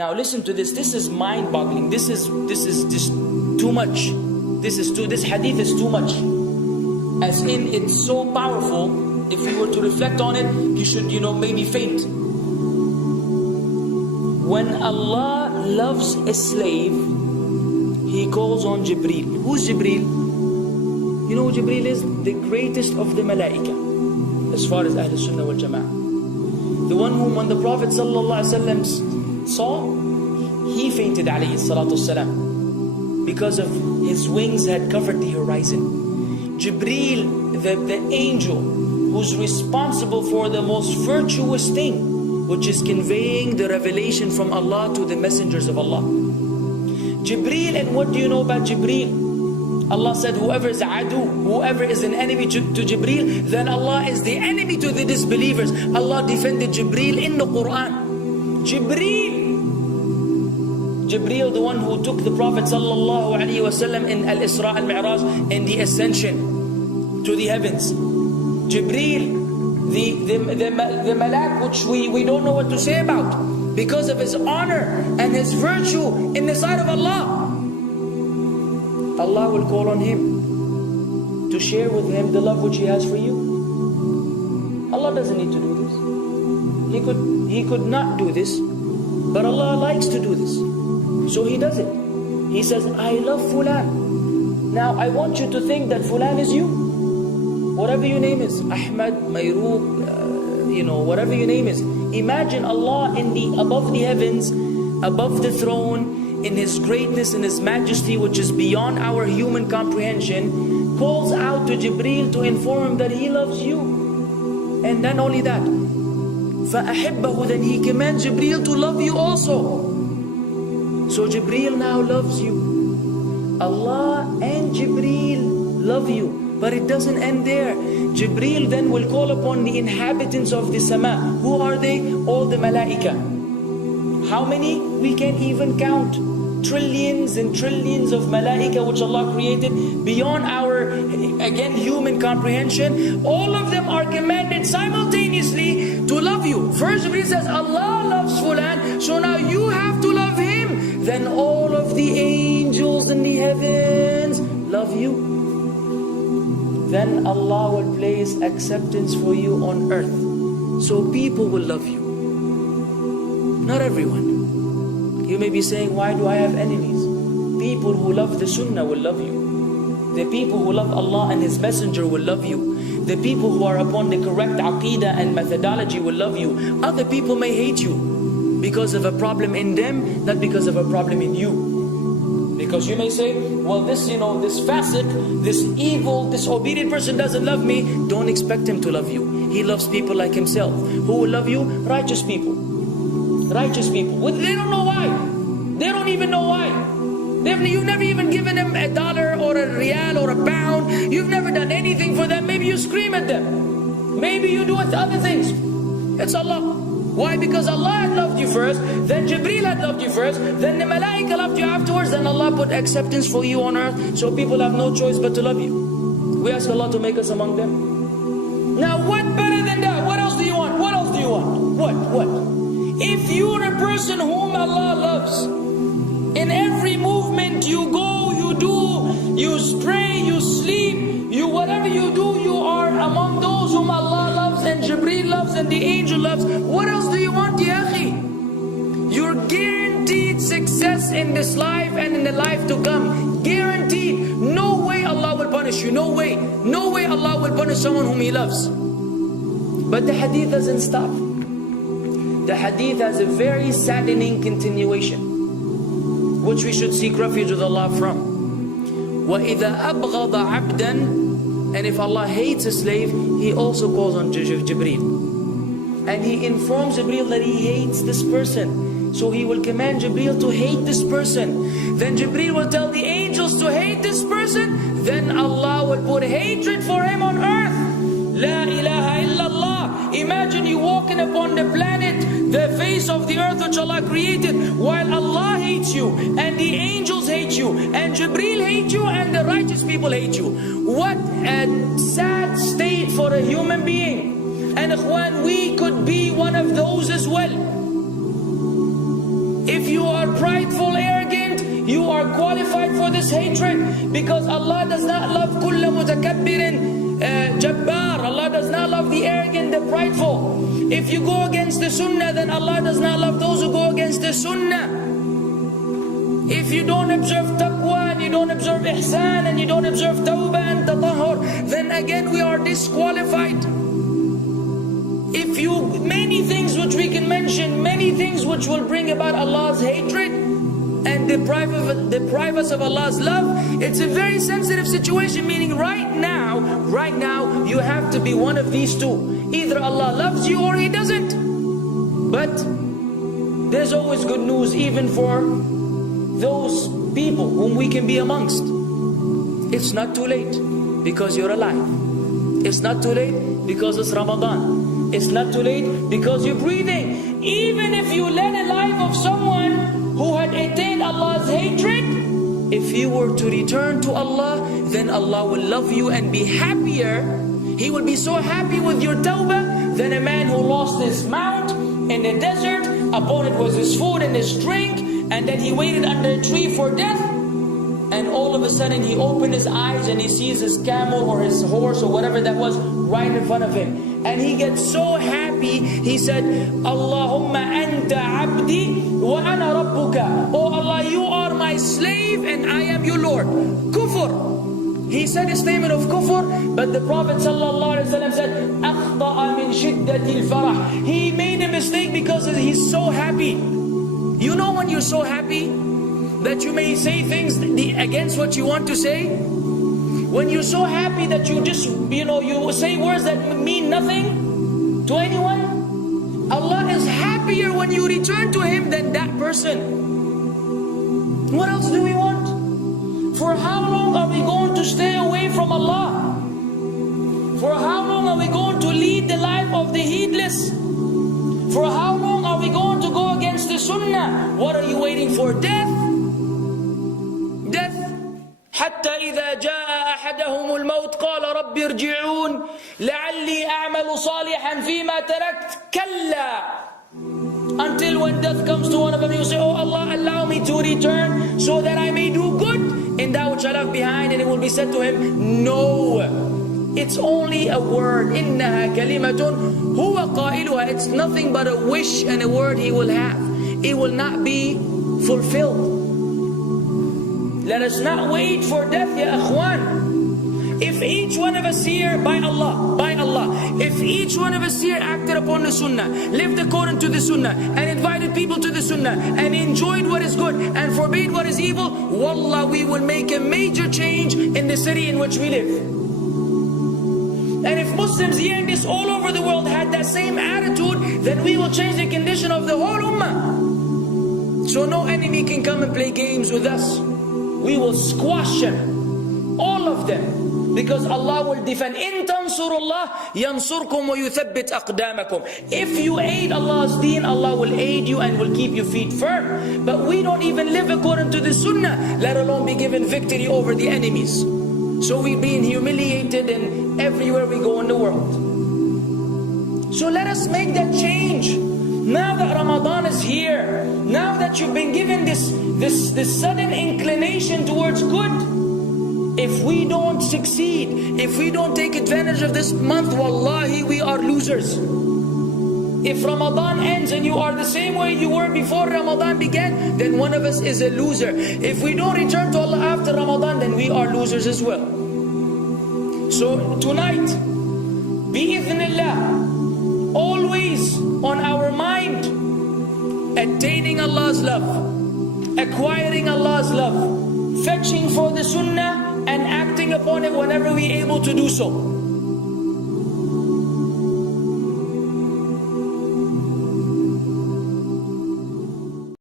Now listen to this. This is mind-boggling. This is just too much. This hadith is too much. As in, it's so powerful. If you were to reflect on it, you should, maybe faint. When Allah loves a slave, He calls on Jibreel. Who's Jibreel? You know who Jibreel is? The greatest of the malaika, as far as Ahl Sunnah wal Jama'ah. The one whom when the Prophet ﷺ saw, he fainted alayhi salatu wasalam, because of his wings had covered the horizon. Jibreel, the angel who's responsible for the most virtuous thing, which is conveying the revelation from Allah to the messengers of Allah. Jibreel, and what do you know about Jibreel? Allah said, whoever is adu, whoever is an enemy to Jibreel, then Allah is the enemy to the disbelievers. Allah defended Jibreel in the Quran. Jibreel, the one who took the Prophet sallallahu alaihi wasallam in Al-Isra al-Mi'raj, in the ascension to the heavens. Jibreel, the malak which we don't know what to say about, because of his honor and his virtue in the sight of Allah. Allah will call on him to share with him the love which He has for you. Allah doesn't need to do this. He could not do this, but Allah likes to do this, so He does it. He says, I love Fulan. Now I want you to think that Fulan is you. Whatever your name is, Ahmad, Mayroob, whatever your name is. Imagine Allah above the heavens, above the throne, in His greatness and His majesty, which is beyond our human comprehension, calls out to Jibreel to inform him that He loves you. And then only that, فَأَحِبَّهُ, then He commands Jibreel to love you also. So Jibreel now loves you. Allah and Jibreel love you. But it doesn't end there. Jibreel then will call upon the inhabitants of the sama. Who are they? All the malaika. How many? We can't even count. Trillions and trillions of malaika which Allah created beyond our, again, human comprehension. All of them are commanded simultaneously to love you. First Jibreel says, Allah loves Fulan, so now you have to love him. Then all of the angels in the heavens love you. Then Allah will place acceptance for you on earth. So people will love you. Not everyone. You may be saying, why do I have enemies? People who love the Sunnah will love you. The people who love Allah and His Messenger will love you. The people who are upon the correct aqidah and methodology will love you. Other people may hate you because of a problem in them, not because of a problem in you. Because you may say, well, this fasiq, this evil, disobedient person doesn't love me. Don't expect him to love you. He loves people like himself. Who will love you? Righteous people. Righteous people. Well, they don't know why. They don't even know why. You've never even given them $1 or a riyal or a pound. You've never done anything for them. Maybe you scream at them. Maybe you do other things. It's Allah. Why? Because Allah had loved you first, then Jibreel had loved you first, then the malaika loved you afterwards, then Allah put acceptance for you on earth, so people have no choice but to love you. We ask Allah to make us among them. Now what better than that? What else do you want? What else do you want? What? If you're a person whom Allah loves, in every movement you go, you do, you pray, you sleep, whatever you do, you are among those whom Allah loves and Jibreel loves and the angel loves. What else do you want, ya akhi? You're guaranteed success in this life and in the life to come. Guaranteed. No way Allah will punish you. No way. No way Allah will punish someone whom He loves. But the hadith doesn't stop. The hadith has a very saddening continuation, which we should seek refuge with Allah from. وَإِذَا أَبْغَضَ عَبْدًا, and if Allah hates a slave, He also calls on Jibreel. And He informs Jibreel that He hates this person. So He will command Jibreel to hate this person. Then Jibreel will tell the angels to hate this person. Then Allah will put hatred for him on earth. La ilaha illallah. Imagine you walking upon the planet, the face of the earth which Allah created, while Allah hates you, and the angels hate you, and Jibreel hate you, and the righteous people hate you. What a sad state for a human being. And ikhwan, we could be one of those as well. If you are prideful, arrogant, you are qualified for this hatred, because Allah does not love kulla mutakabbirin jabbar. Allah does not love the arrogant, the prideful. If you go against the sunnah, then Allah does not love those who go against the sunnah. If you don't observe taqwa, and you don't observe ihsan, and you don't observe tawbah and tatahur, then again we are disqualified. If you, many things which we can mention, many things which will bring about Allah's hatred and deprive us of Allah's love. It's a very sensitive situation, meaning right now, you have to be one of these two. Either Allah loves you or He doesn't. But there's always good news, even for those people whom we can be amongst. It's not too late because you're alive. It's not too late because it's Ramadan. It's not too late because you're breathing. Even if you led a life of someone who had attained Allah's hatred, if you were to return to Allah, then Allah will love you and be happier. He will be so happy with your tawbah than a man who lost his mount in the desert. Upon it was his food and his drink, and then he waited under a tree for death, and all of a sudden he opened his eyes and he sees his camel or his horse or whatever that was right in front of him, and he gets so happy. He said, Allahumma anta abdi wa ana rabbuka. Oh Allah, you are my slave and I am your Lord. Kufr. He said a statement of kufr, but the Prophet ﷺ said, أخطأ من شدة الفرح. He made a mistake because he's so happy. You know when you're so happy that you may say things against what you want to say? When you're so happy that you just, you say words that mean nothing to anyone? Allah is happier when you return to Him than that person. What else do we want? For how long are we going to stay away from Allah? For how long are we going to lead the life of the heedless? For how long are we going to go against the sunnah? What are you waiting for? Death? Death. حتى إذا جاء أحدهم الموت قال رب ارجعون لعلي أعمل صالحا فيما تركت كلا. Until when death comes to one of them, you say, oh Allah, allow me to return so that I may do good in that which I left behind. And it will be said to him, no, it's only a word. إِنَّهَا كَلِمَةٌ هُوَ قَائِلُهَا. It's nothing but a wish and a word he will have. It will not be fulfilled. Let us not wait for death, ya akhwan. If each one of us here, by Allah, if each one of us here acted upon the sunnah, lived according to the sunnah, and invited people to the sunnah, and enjoyed what is good, and forbade what is evil, wallah, we will make a major change in the city in which we live. And if Muslims hearing this all over the world had that same attitude, then we will change the condition of the whole ummah. So no enemy can come and play games with us. We will squash them, all of them. Because Allah will defend. إِن تَنْصُرُ اللَّهِ يَنْصُرْكُمْ وَيُثَبِّتْ أَقْدَامَكُمْ. If you aid Allah's deen, Allah will aid you and will keep your feet firm. But we don't even live according to the sunnah, let alone be given victory over the enemies. So we're being humiliated in everywhere we go in the world. So let us make that change. Now that Ramadan is here, now that you've been given this sudden inclination towards good, if we don't succeed, if we don't take advantage of this month, wallahi, we are losers. If Ramadan ends and you are the same way you were before Ramadan began, then one of us is a loser. If we don't return to Allah after Ramadan, then we are losers as well. So tonight, bi'idhnillah, always on our mind, attaining Allah's love, acquiring Allah's love, fetching for the sunnah, and acting upon it whenever we're able to do so.